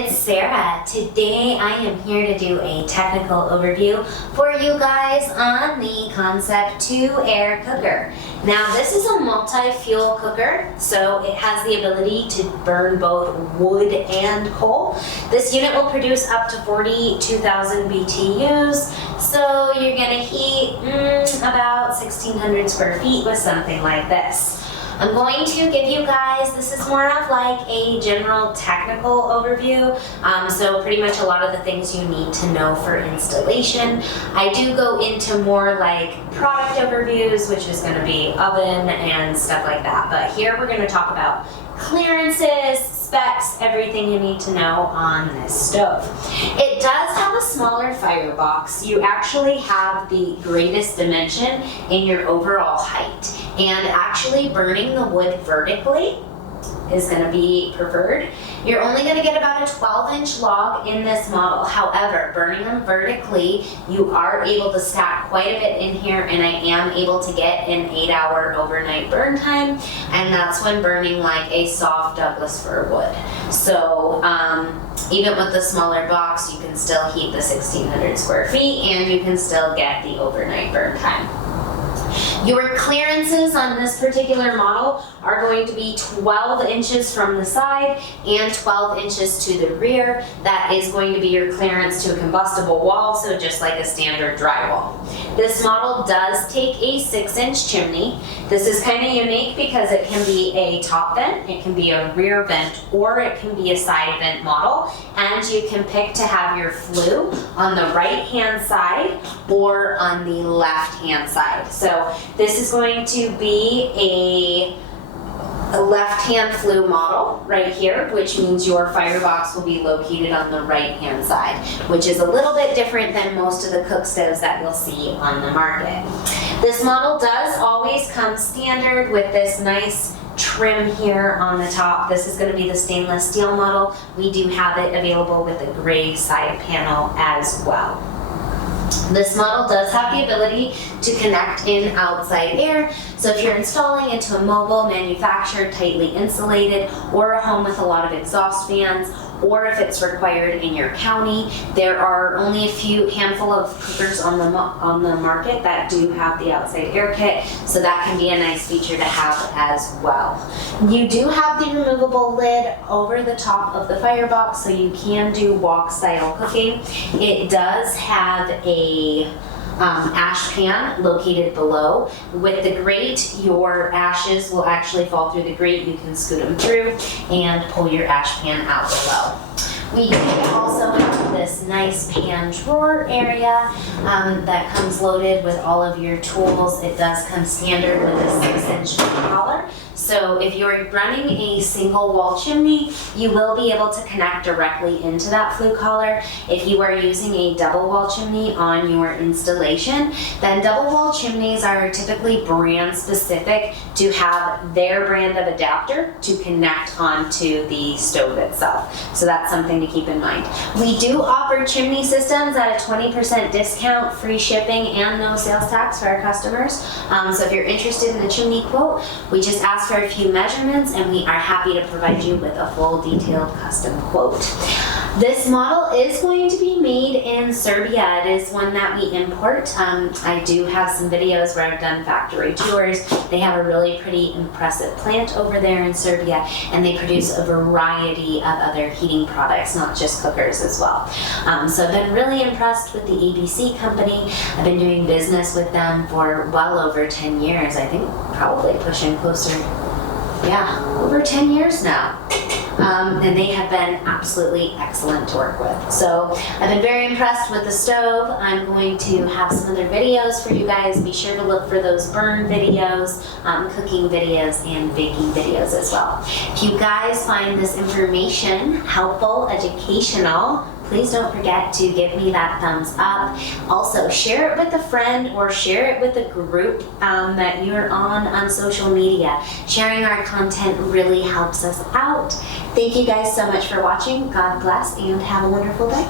it's Sarah. Today I am here to do a technical overview for you guys on the Concept 2 air cooker. Now this is a multi-fuel cooker, so it has the ability to burn both wood and coal. This unit will produce up to 42,000 BTUs, so you're gonna heat about 1,600 square feet with something like this. I'm going to give you guys, this is more of like a general technical overview, so pretty much a lot of the things you need to know for installation. I do go into more like product overviews, which is going to be oven and stuff like that, but here we're going to talk about clearances, specs, everything you need to know on this stove. It does have a smaller firebox. You actually have the greatest dimension in your overall height, and actually burning the wood vertically is going to be preferred. You're only going to get about a 12-inch log in this model. However, burning them vertically, you are able to stack quite a bit in here, and I am able to get an 8-hour overnight burn time, and that's when burning like a soft Douglas fir wood. So even with the smaller box, you can still heat the 1,600 square feet, and you can still get the overnight burn time. Your clearances on this particular model are going to be 12 inches from the side and 12 inches to the rear. That is going to be your clearance to a combustible wall, so just like a standard drywall. This model does take a 6-inch chimney. This is kind of unique because it can be a top vent, it can be a rear vent, or it can be a side vent model, and you can pick to have your flue on the right hand side or on the left hand side. So this is going to be a left-hand flue model right here, which means your firebox will be located on the right-hand side, which is a little bit different than most of the cook stoves that you'll see on the market. This model does always come standard with this nice trim here on the top. This is going to be the stainless steel model. We do have it available with a gray side panel as well. This model does have the ability to connect in outside air, so if you're installing into a mobile, manufactured, tightly insulated, or a home with a lot of exhaust fans, or if it's required in your county, there are only a handful of cookers on the market that do have the outside air kit, so that can be a nice feature to have as well. You do have the removable lid over the top of the firebox, so you can do wok style cooking. It does have a ash pan located below. With the grate, your ashes will actually fall through the grate. You can scoot them through and pull your ash pan out below. We do also have this nice pan drawer area that comes loaded with all of your tools. It does come standard with a 6-inch collar. So if you're running a single wall chimney, you will be able to connect directly into that flue collar. If you are using a double wall chimney on your installation, then double wall chimneys are typically brand specific to have their brand of adapter to connect onto the stove itself. So that's something to keep in mind. We do offer chimney systems at a 20% discount, free shipping, and no sales tax for our customers. So if you're interested in the chimney quote, we just ask for a few measurements and we are happy to provide you with a full detailed custom quote. This model is going to be made in Serbia. It is one that we import. I do have some videos where I've done factory tours. They have a really pretty impressive plant over there in Serbia, and they produce a variety of other heating products, not just cookers as well. So I've been really impressed with the ABC company. I've been doing business with them for well over 10 years. I think probably pushing closer, over 10 years now. And they have been absolutely excellent to work with. So I've been very impressed with the stove. I'm going to have some other videos for you guys. Be sure to look for those burn videos, cooking videos, and baking videos as well. If you guys find this information helpful, educational, please don't forget to give me that thumbs up. Also, share it with a friend or share it with a group that you're on social media. Sharing our content really helps us out. Thank you guys so much for watching. God bless and have a wonderful day.